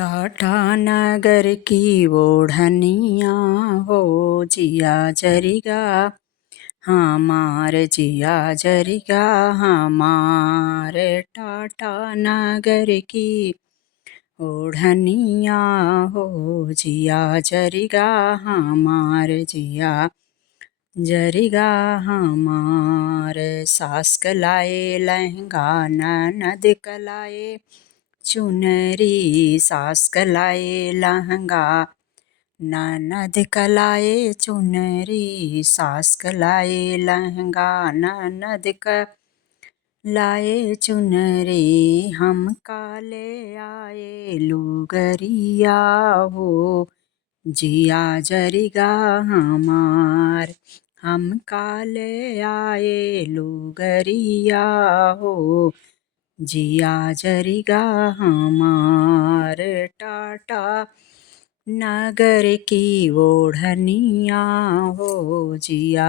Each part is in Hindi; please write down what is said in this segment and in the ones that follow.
टाटा नगर की ओढ़निया हो जिया जरिगा हमार जिया जरिगा हमार टाटा नगर की ओढ़निया हो जिया जरिगा हमार जिया जरिगा हमार सास कलाए लहंगा ननद कलाए चुनरी सास कलाए लहंगा ननद कलाए चुनरी सास कलाए लहंगा ननद कलाए चुनरी हम काले आए लुगरिया हो जिया जरिगा हमार हम काले आए लुगरिया हो जिया जरिगा हमार टाटा नगर की ओढ़निया हो जिया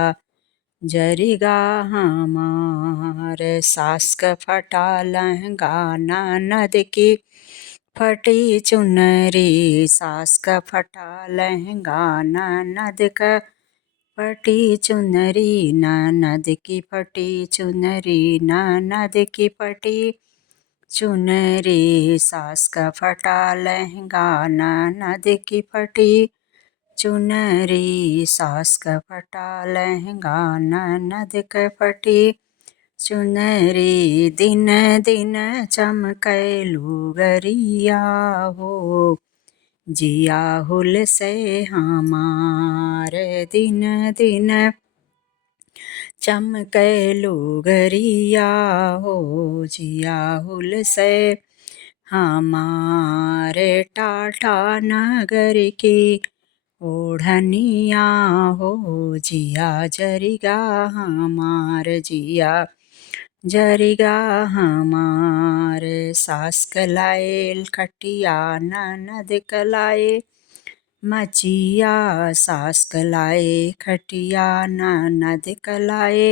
जरिगा हमार सास का फटा लहंगा ननद की फटी चुनरी सास का फटा लहंगा ननद का फटी चुनरी ननद की फटी चुनरी ननद की फटी चुनरी सास का फटा लहंगा ननद की फटी चुनरी सास का फटा लहंगा ननद का फटी चुनरी दिन दिन चमकै लुगरिया हो जिया हुल से हमार दिन दिन चमकै लुगरिया हो जिया हुल से हमारे टाटा नगर की ओढ़निया हो जिया जरिगा हमार जिया जरिगा हमार सास कलाए खटिया ननद कलाए मचिया सास कलाए खटिया ननद कलाए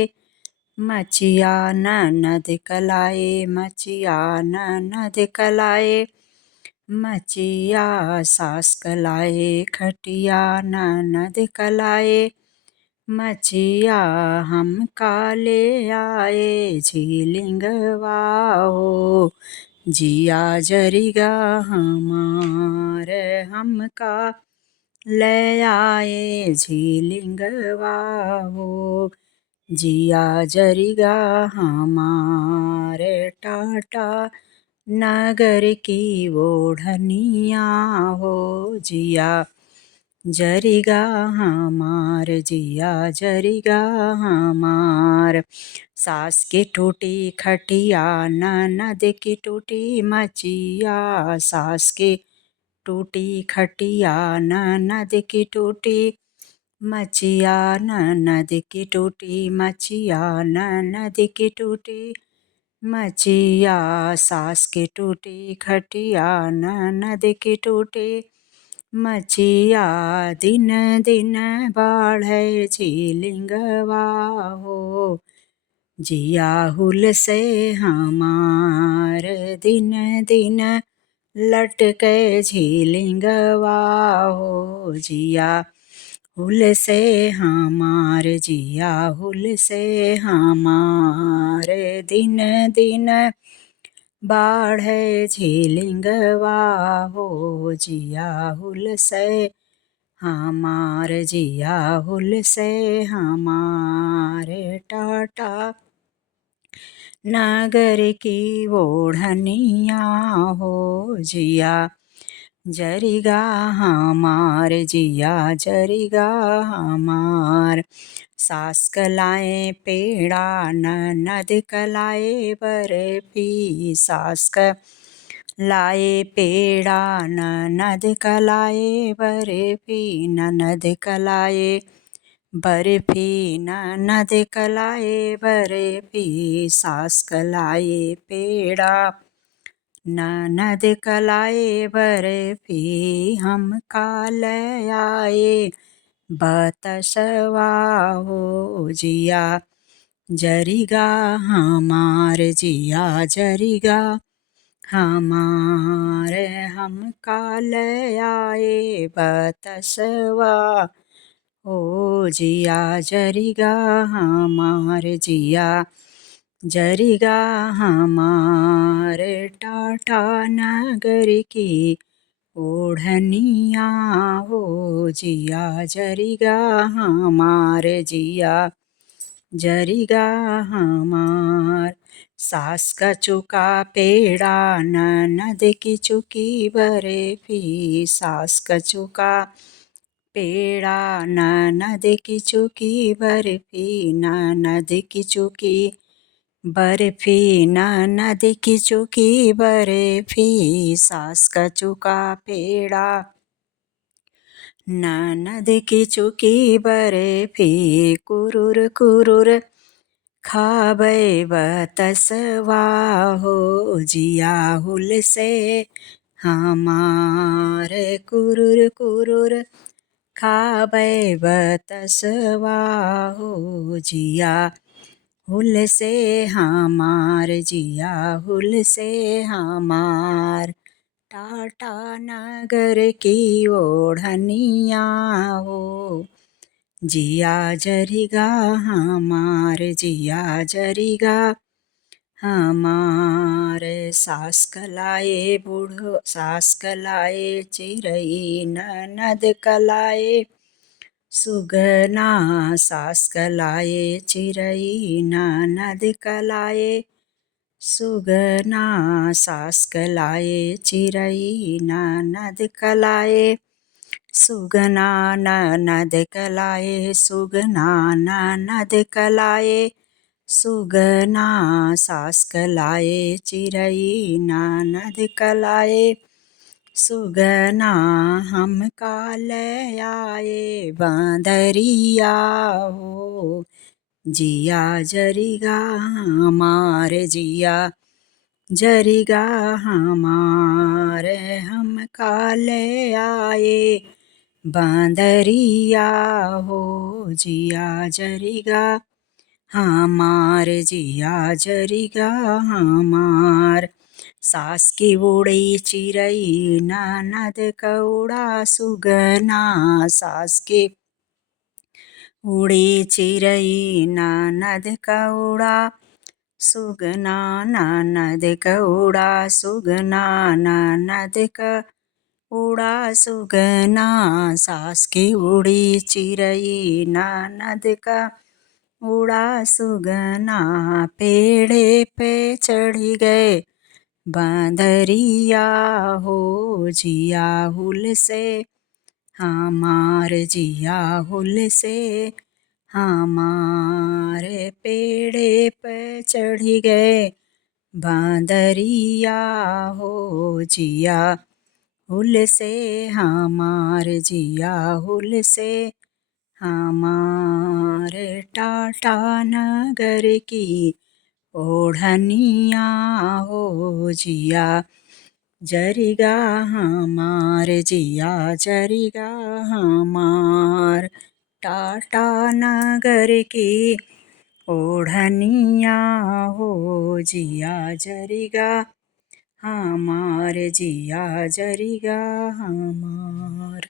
मचिया ननद कलाए मचिया ननद कलाए मचिया सास कलाए खटिया ननद कलाए मचिया हम काले आए झिलिंगवा हो जिया जरिगा हमार हमका ले आए झिलिंगवा हो जिया जरिगा हमारे टाटा नगर की ओढ़निया हो जिया जरिगा हमार जिया जरिगा हमार सास की टूटी खटिया ननद की टूटी मचिया सास की टूटी खटिया ननद की टूटी मचिया ननद की टूटी मचिया ननद की टूटी मचिया सास की टूटी खटिया ननद की टूटी मचिया दिन दिन बाढ़े झिलिंगवा हो जिया हुल से हमार दिन दिन लटके झिलिंगवा हो जिया हुल से हमार जिया हुल से हमार दिन दिन बाढ़े झिलिंगवा हो जिया हुल से हमार जिया हुल से हमारे टाटा नगर की ओढ़निया हो जिया जरिगा हमार जिया जरिगा हमार सास कलाए पेड़ा ननद कलाए बर्फी सास कलाए पेड़ा ननद कलाए बर्फी ननद कलाए बर्फी ननद कलाए बर्फी सास कलाए पेड़ा ननद कलाए बर्फी हम काल आए बतसवा हो जिया जरिगा हमार जिया जरिगा हमार हम काल आए बतसवा हो जिया जरिगा हमार जिया जरिगा हमार टाटा नगर की ओढ़निया हो जिया जरिगा हमार जिया जरिगा हमार सास का चुका पेड़ा ननद की चुकी बर्फी सास का चुका पेड़ा ननद की चुकी बर्फी ननद की चुकी बर्फी ननद की चुकी बर्फी सास का चुका पेड़ा ननद की चुकी बर्फी कुरुर कुरुर खाबै बतसवा हो जिया हुल से हमार कुरुर कुरुर खाबै बतसवा हो जिया हुल से हमार जिया हुल से हमार टाटा नगर की ओढ़निया हो जिया जरिगा हमार जिया जरिगा हमार सास कलाए बूढ़ो सास कलाए चिरई ननद कलाए सुगना सास कलाए चिरई ननद कलाए सुगना सास कलाए चिरई ननद कलाए सुगना ननद कलाए सुगना ननद कलाए सुगना सास कलाए चिरई ननद कलाए सुगना हम काल आए बांदरिया हो जिया जरिगा हमार जिया जरिगा हमार हम काल आए बांदरिया हो जिया जरिगा हमार जिया जरिगा हमार सास की उड़ी चिरई ननद कौड़ा सुगना सास की उड़ी चिरई ननद कौड़ा सुगना ननद कौड़ा सुगना ननद कौड़ा सुगना सास की उड़ी चिरई ननद का उड़ा सुगना पेड़े पे चढ़ी गए बांदरिया हो जिया हुल से हमार जिया हुल से हमारे पेड़े पे चढ़ी गए बांदरिया हो जिया हुल से हमार जिया हुल से हमार टाटा नगर की ओढ़निया हो जिया जरिगा हमार जिया जरिगा हमार टाटा नगर की ओढ़निया हो जिया जरिगा हमार जिया जरिगा हमार।